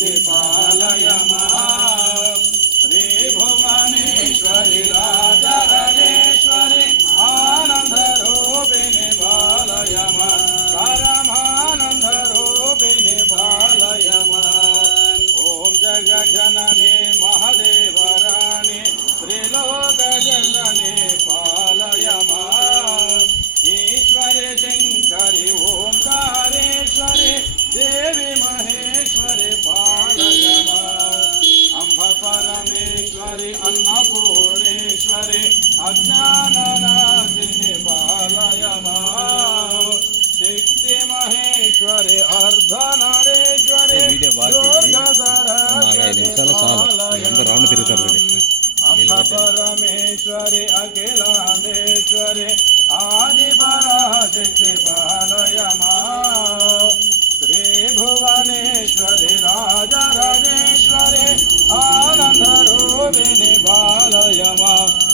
शक्ति पालय श्रीभुवनेश्वरि राजराजेश्वरि आनंद रूपिणि पालय परमानंद रूपिणि पालय ओम जगज्जननी महादेवराणि त्रिलोकजननी पालय ईश्वरि शंकरि ओंकारेश्वरि देवी महेश्वरि पालय अम्ब परमेश्वरि अन्नपूर्णेश्वरि अज्ञाननाशिनि पालय शक्ति महेश्वरि अर्धनारेश्वरि अम्ब परमेश्वरि अखिलांडेश्वरि आदिपराशक्ति पालय श्रीभुवनेश्वरि राजराजेश्वरि आनंद रूपिणि पालय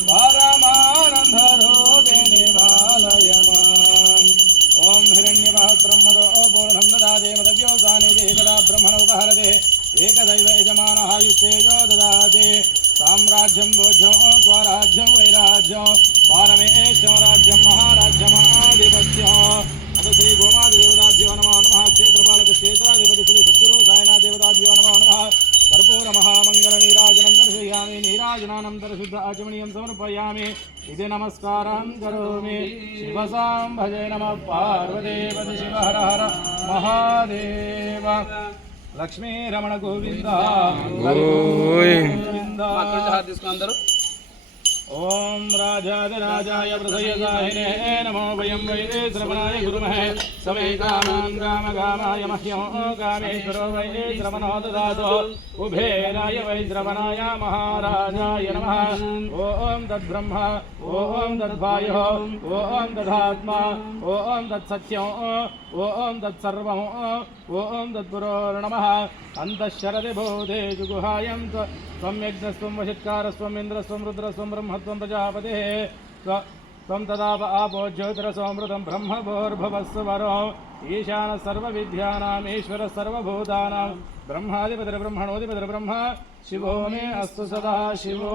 परमानंद रूपिणि पालय ओम हिरण्यपात्रं मदो पूर्णं ददाति मदव्योसानि एकदा ब्रह्मण उपहरते एकदैव यजमानः युक्तेजो ददाति साम्राज्यं भोज्यं स्वराज्यं वैराज्यं पारमेश्वरं राज्यं महाराज्यमाधिपत्यम् अथ श्री गोमादेवताभ्यो नमः नमः क्षेत्रपालक क्षेत्राधिपति श्री सद्गुरु साईनाथ देवताभ्यो नमः नमः कर्पूर महामंगल नीराजनं दर्शयामि नीराजनानंतर शुद्ध आचमनीयं समर्पयामि इति नमस्कारं करोमि शिवसां भजे नमः पार्वतीपति शिव हर हर महादेव लक्ष्मी रमण गोविंद गोविंद ओम राजाधिराजाय प्रसयसाहिने नमो वयं वै श्रवणाय गुरुमहे समे कामान् कामकामाय मह्यं कामेश्वरो वै श्रवणो ददातु उभेराय वै श्रवणाय महाराजाय नमः ओम तद्ब्रह्म ओम तद्वायुः ओम तदात्मा ओम तत्सत्यं ओम तत्सर्वं ओम तत्पुरोर्नमः अन्तःशरति भूते जुगुहायं त्वं यज्ञस्त्वं वशित्कारस्त्वं इन्द्रस्त्वं रुद्रस्त्वं ब्रह्मत्वं प्रजापतिः त्वं तदाप आपो ज्योतिरसोऽमृतं ब्रह्मभोर्भवस्वरो ईशानः सर्वविद्यानाम् ईश्वरः सर्वभूतानां ब्रह्माधिपतिर्ब्रह्मणोऽधिपतिर्ब्रह्म शिवो मे अस्तु सदा शिवो